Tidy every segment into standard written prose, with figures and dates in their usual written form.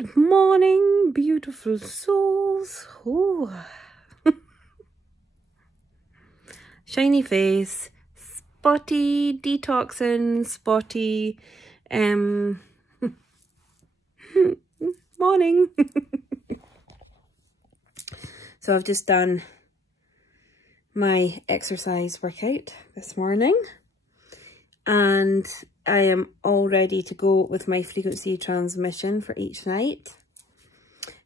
Good morning, beautiful souls. Ooh. Shiny face, spotty detoxing, spotty, morning. So I've just done my exercise workout this morning and I am all ready to go with my frequency transmission for each night.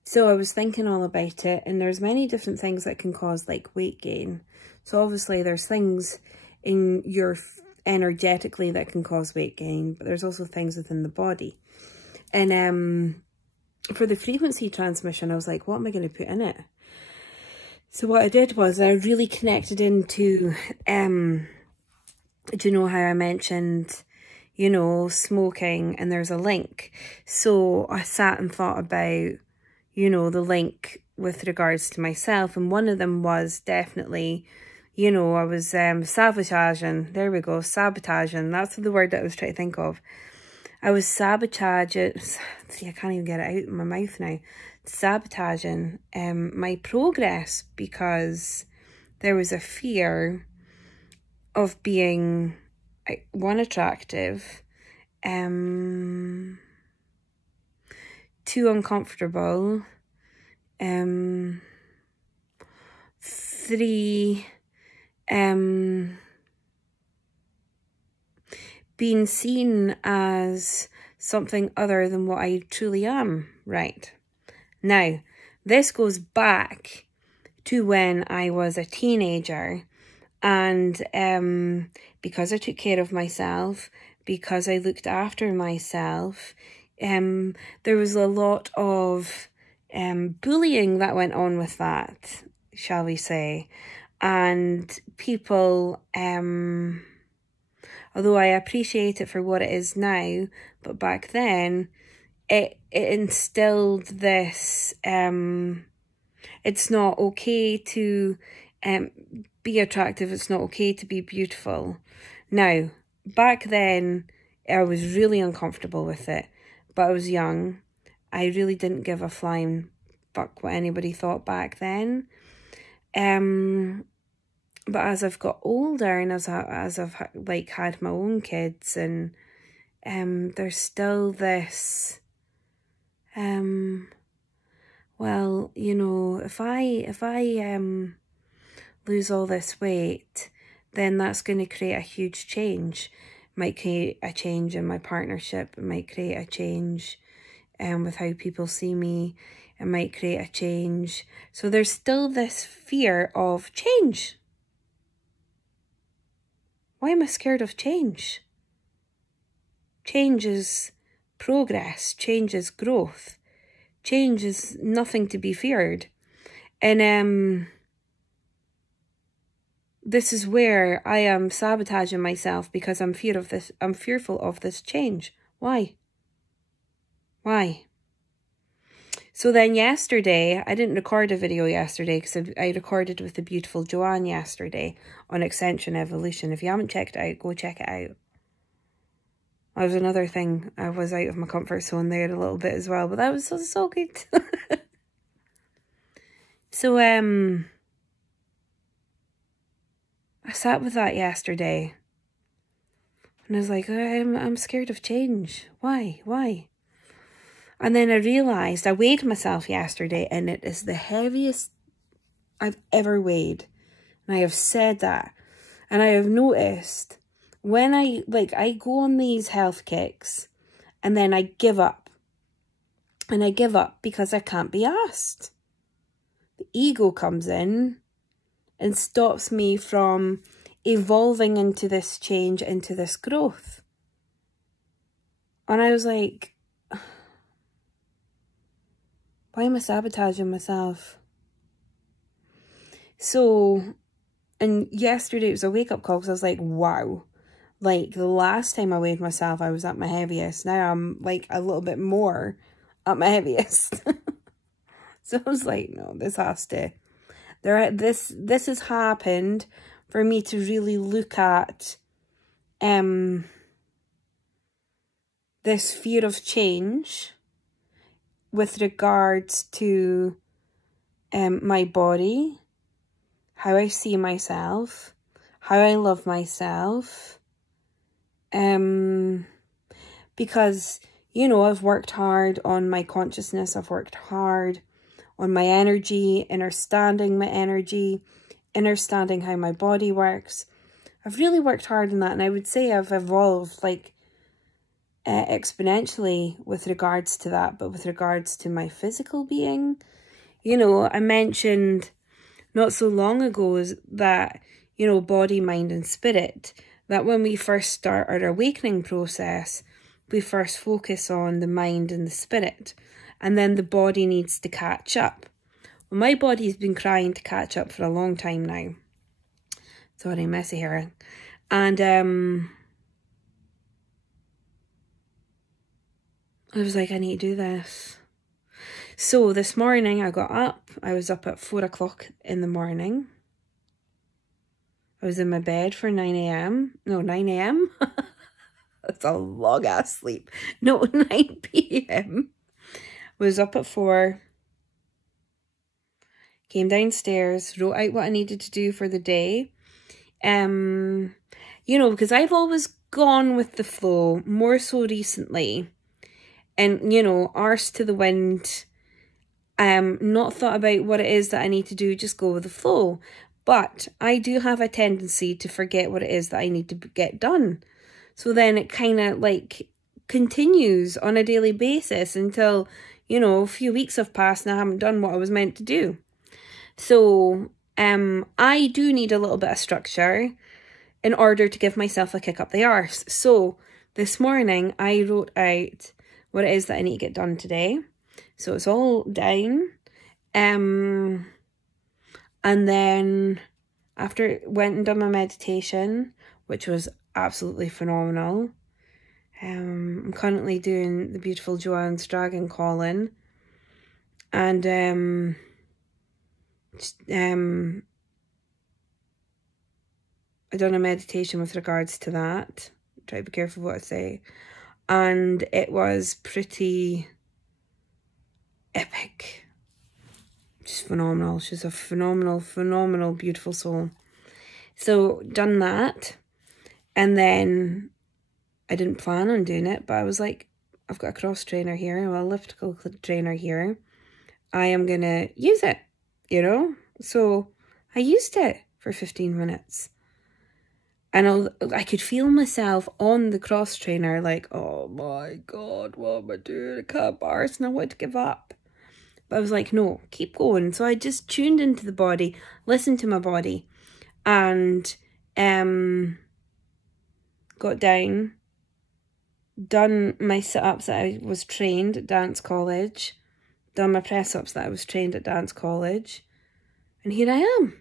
So I was thinking all about it, and there's many different things that can cause like weight gain. So obviously there's things in your energetically that can cause weight gain, but there's also things within the body. And for the frequency transmission, I was like, what am I going to put in it? So what I did was I really connected into, do you know how I mentioned, you know, smoking, and there's a link. So I sat and thought about, you know, the link with regards to myself. And one of them was definitely, you know, I was sabotaging. There we go, sabotaging. That's the word that I was trying to think of. I was sabotaging. See, I can't even get it out of my mouth now. Sabotaging my progress because there was a fear of being, one, attractive, too uncomfortable, 3, being seen as something other than what I truly am, right? Now, this goes back to when I was a teenager, and because I took care of myself, because I looked after myself, there was a lot of bullying that went on with that, shall we say. And people, although I appreciate it for what it is now, but back then, it instilled this, it's not okay to be attractive, it's not okay to be beautiful. Now, back then, I was really uncomfortable with it, but I was young. I really didn't give a flying fuck what anybody thought back then. But as I've got older and as I've like had my own kids, and there's still this, well, you know, if I lose all this weight, then that's going to create a huge change. It might create a change in my partnership. It might create a change with how people see me. It might create a change. So there's still this fear of change. Why am I scared of change? Change is progress. Change is growth. Change is nothing to be feared. And this is where I am sabotaging myself because I'm fearful of this change. Why? Why? So then yesterday, I didn't record a video yesterday because I recorded with the beautiful Joanne yesterday on Extension Evolution. If you haven't checked it out, go check it out. That was another thing. I was out of my comfort zone there a little bit as well, but that was so good. So, I sat with that yesterday. And I was like, I'm scared of change. Why? Why? And then I realised, I weighed myself yesterday, and it is the heaviest I've ever weighed. And I have said that. And I have noticed when I go on these health kicks, and then I give up. And I give up because I can't be asked. The ego comes in and stops me from evolving into this change, into this growth. And I was like, why am I sabotaging myself? So, and yesterday it was a wake-up call because I was like, wow. Like, the last time I weighed myself, I was at my heaviest. Now I'm, like, a little bit more at my heaviest. So I was like, no, this has to... This has happened for me to really look at this fear of change with regards to my body, how I see myself, how I love myself. Because, you know, I've worked hard on my consciousness. I've worked hard on my energy, understanding my energy, understanding how my body works. I've really worked hard on that, and I would say I've evolved like exponentially with regards to that. But with regards to my physical being, you know, I mentioned not so long ago is that, you know, body, mind and spirit, that when we first start our awakening process, we first focus on the mind and the spirit, and then the body needs to catch up. Well, my body's been crying to catch up for a long time now. Sorry, messy hair. And I was like, I need to do this. So this morning I got up. I was up at 4 o'clock in the morning. I was in my bed for 9 a.m. No, 9 a.m. That's a long ass sleep. No, 9 p.m. Was up at 4. Came downstairs, wrote out what I needed to do for the day. You know, because I've always gone with the flow, more so recently. And, you know, arse to the wind. Not thought about what it is that I need to do, just go with the flow. But I do have a tendency to forget what it is that I need to get done. So then it kind of like continues on a daily basis until, you know, a few weeks have passed and I haven't done what I was meant to do. So I do need a little bit of structure in order to give myself a kick up the arse. So this morning I wrote out what it is that I need to get done today. So it's all down. And then after went and done my meditation, which was absolutely phenomenal. I'm currently doing the beautiful Joanne's Dragon Calling. And I done a meditation with regards to that. Try to be careful what I say. And it was pretty epic. Just phenomenal. She's a phenomenal, beautiful soul. So, done that. And then I didn't plan on doing it, but I was like, I've got a cross trainer here, a elliptical trainer here. I am going to use it, you know? So, I used it for 15 minutes. And I could feel myself on the cross trainer like, oh my God, what am I doing? I can't bars, and I want to give up. But I was like, no, keep going. So I just tuned into the body, listened to my body, and got down, done my sit-ups that I was trained at dance college, done my press-ups that I was trained at dance college, and here I am.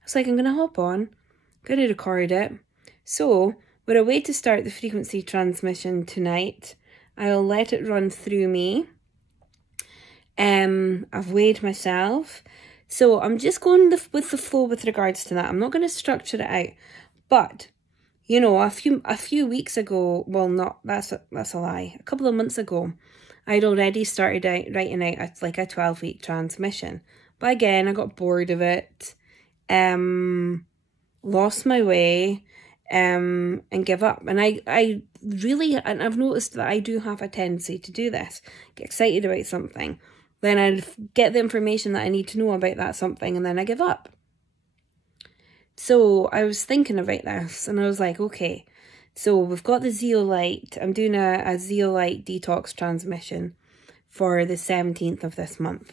I was like, I'm going to hop on, going to record it. So we're away to start the frequency transmission tonight. I'll let it run through me. I've weighed myself. So I'm just going with the flow with regards to that. I'm not going to structure it out. But, you know, a few weeks ago, well, not, that's a lie. A couple of months ago, I'd already started writing out like a 12-week transmission. But again, I got bored of it. Lost my way. And give up. And I really, and I've noticed that I do have a tendency to do this. Get excited about something. Then I get the information that I need to know about that something, and then I give up. So I was thinking about this, and I was like, okay, so we've got the zeolite. I'm doing a zeolite detox transmission for the 17th of this month.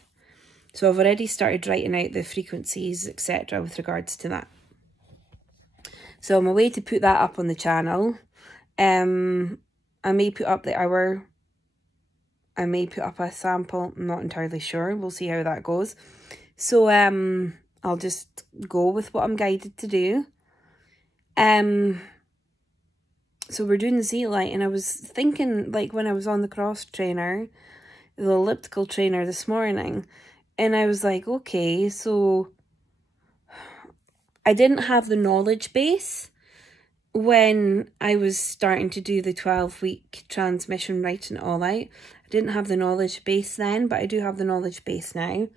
So I've already started writing out the frequencies, etc. with regards to that. So I'm away to put that up on the channel. I may put up the hour. I may put up a sample. I'm not entirely sure. We'll see how that goes. So I'll just go with what I'm guided to do. So we're doing the zeolite, and I was thinking, like, when I was on the cross trainer, the elliptical trainer this morning, and I was like, okay, so I didn't have the knowledge base when I was starting to do the 12-week transmission, writing it all out, I didn't have the knowledge base then, but I do have the knowledge base now.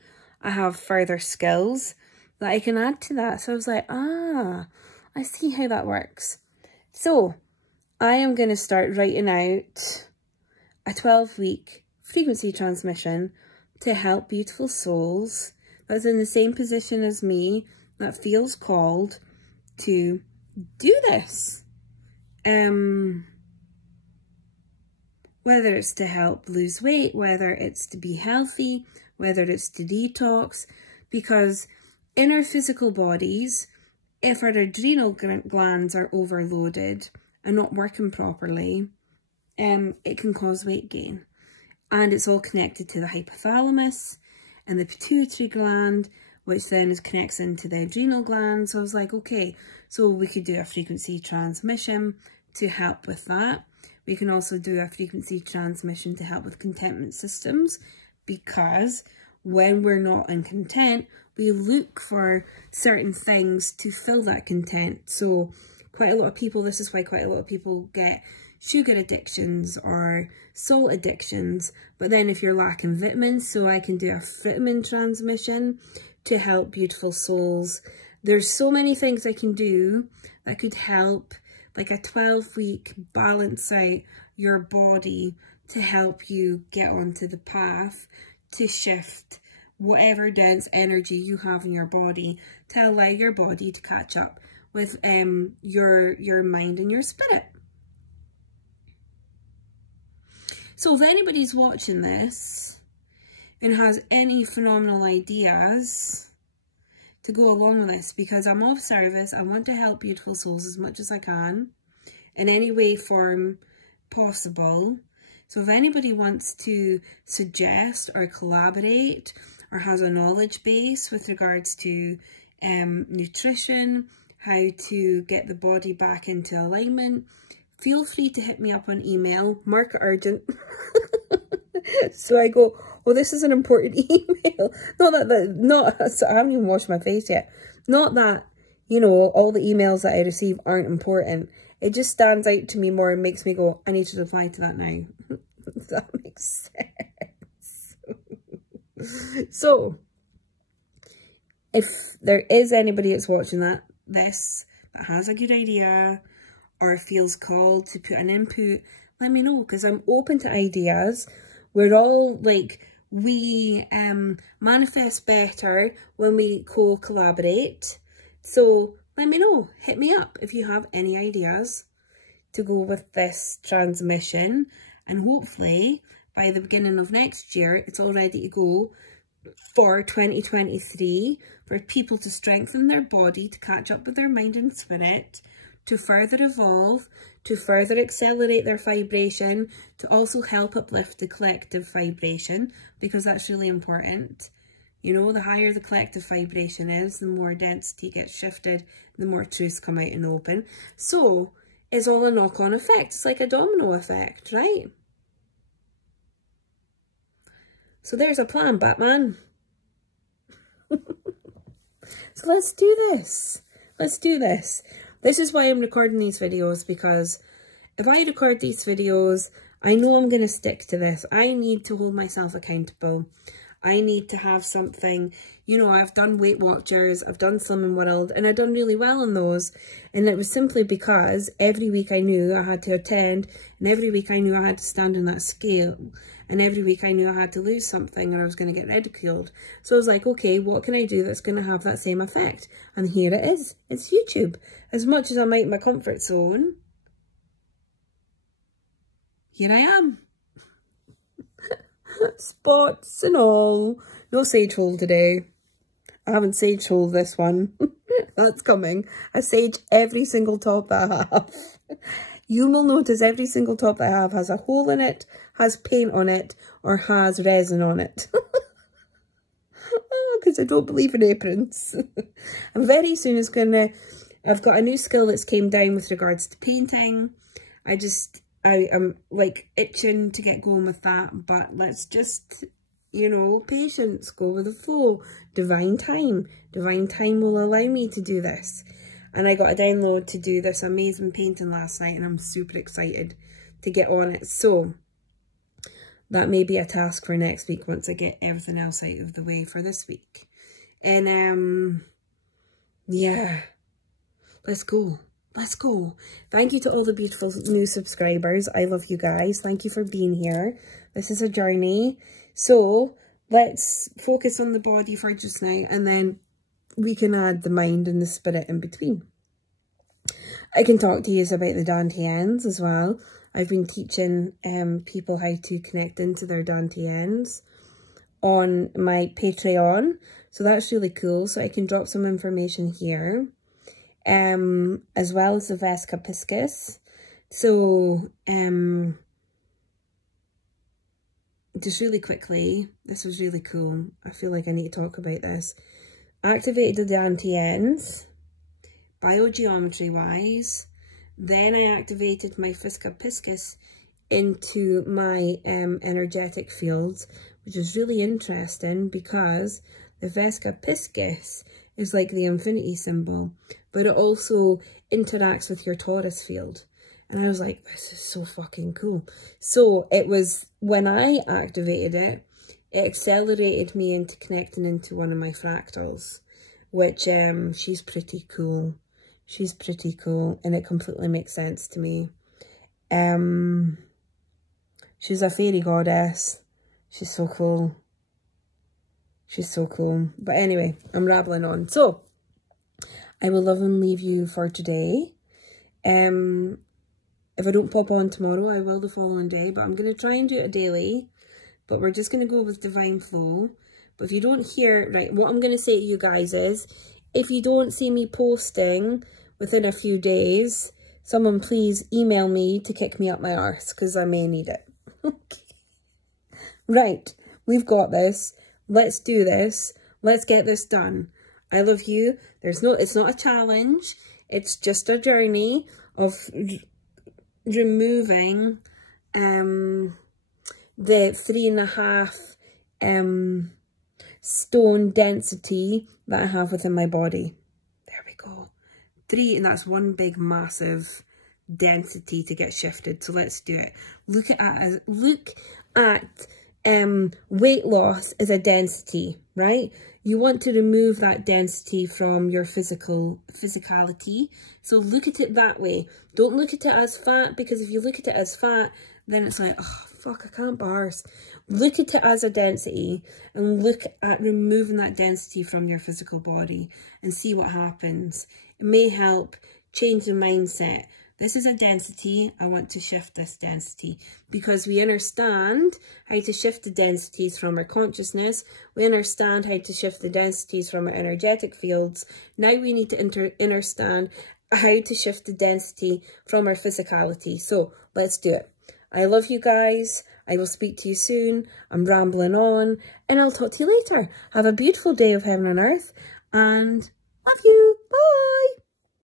I have further skills that I can add to that. So I was like, I see how that works. So I am going to start writing out a 12-week frequency transmission to help beautiful souls that's in the same position as me, that feels called to do this. Whether it's to help lose weight, whether it's to be healthy, whether it's to detox, because in our physical bodies, if our adrenal glands are overloaded and not working properly, it can cause weight gain. And it's all connected to the hypothalamus and the pituitary gland, which then connects into the adrenal gland. So I was like, okay, so we could do a frequency transmission to help with that. We can also do a frequency transmission to help with contentment systems, because when we're not in content, we look for certain things to fill that content. So quite a lot of people, this is why quite a lot of people get sugar addictions or salt addictions. But then if you're lacking vitamins, so I can do a vitamin transmission to help beautiful souls. There's so many things I can do that could help, like a 12-week balance out your body to help you get onto the path to shift whatever dense energy you have in your body to allow your body to catch up with your mind and your spirit. So if anybody's watching this and has any phenomenal ideas to go along with this, because I'm of service, I want to help beautiful souls as much as I can in any way, form possible. So if anybody wants to suggest or collaborate or has a knowledge base with regards to nutrition, how to get the body back into alignment, feel free to hit me up on email, mark it urgent. So I go, oh, this is an important email. So I haven't even washed my face yet. Not that, you know, all the emails that I receive aren't important. It just stands out to me more and makes me go, I need to reply to that now. If that makes sense. So, if there is anybody that's watching this that has a good idea or feels called to put an input, let me know, because I'm open to ideas. We're all like, we manifest better when we co-collaborate. So let me know, hit me up if you have any ideas to go with this transmission, and hopefully by the beginning of next year it's all ready to go for 2023, for people to strengthen their body, to catch up with their mind and spirit, to further evolve, to further accelerate their vibration, to also help uplift the collective vibration, because that's really important. You know, the higher the collective vibration is, the more density gets shifted, the more truths come out and open. So it's all a knock-on effect. It's like a domino effect, right? So there's a plan, Batman. So let's do this. Let's do this. This is why I'm recording these videos, because if I record these videos, I know I'm going to stick to this. I need to hold myself accountable. I need to have something, you know, I've done Weight Watchers, I've done Slimming World, and I've done really well on those. And it was simply because every week I knew I had to attend, and every week I knew I had to stand on that scale, and every week I knew I had to lose something or I was going to get ridiculed. So I was like, okay, what can I do that's going to have that same effect? And here it is. It's YouTube. As much as I'm out of my comfort zone, here I am. Spots and all. No sage hole today. I haven't sage holed this one. That's coming. I sage every single top that I have. You will notice every single top that I have has a hole in it, has paint on it, or has resin on it. Because I don't believe in aprons. And very soon it's I've got a new skill that's came down with regards to painting. I'm like itching to get going with that, but let's just, you know, patience, go with the flow. Divine time will allow me to do this. And I got a download to do this amazing painting last night, and I'm super excited to get on it. So that may be a task for next week once I get everything else out of the way for this week. And yeah, let's go. Let's go. Thank you to all the beautiful new subscribers. I love you guys. Thank you for being here. This is a journey. So let's focus on the body for just now, and then we can add the mind and the spirit in between. I can talk to you about the dantians as well. I've been teaching people how to connect into their dantians on my Patreon. So that's really cool. So I can drop some information here. As well as the Vesca Piscis. So, just really quickly, this was really cool. I feel like I need to talk about this. Activated the dantians, biogeometry wise. Then I activated my Vesca Piscis into my energetic fields, which is really interesting because the Vesca Piscis is like the infinity symbol, but it also interacts with your Taurus field. And I was like, this is so fucking cool. So it was, when I activated it, it accelerated me into connecting into one of my fractals, which she's pretty cool. She's pretty cool, and it completely makes sense to me. She's a fairy goddess. She's so cool. She's so cool. But anyway, I'm rambling on. So, I will love and leave you for today. If I don't pop on tomorrow, I will the following day. But I'm going to try and do it daily. But we're just going to go with divine flow. But if you don't hear, right, what I'm going to say to you guys is, if you don't see me posting within a few days, someone please email me to kick me up my arse, because I may need it. Okay. Right, we've got this. Let's do this. Let's get this done. I love you. It's not a challenge. It's just a journey of removing the 3.5 stone density that I have within my body. There we go. 3, and that's one big massive density to get shifted. So let's do it. Look at weight loss as a density, right? You want to remove that density from your physicality. So look at it that way. Don't look at it as fat, because if you look at it as fat, then it's like, oh, fuck, I can't bars. Look at it as a density, and look at removing that density from your physical body and see what happens. It may help change the mindset. This is a density. I want to shift this density, because we understand how to shift the densities from our consciousness. We understand how to shift the densities from our energetic fields. Now we need to understand how to shift the density from our physicality. So let's do it. I love you guys. I will speak to you soon. I'm rambling on, and I'll talk to you later. Have a beautiful day of heaven and earth, and love you.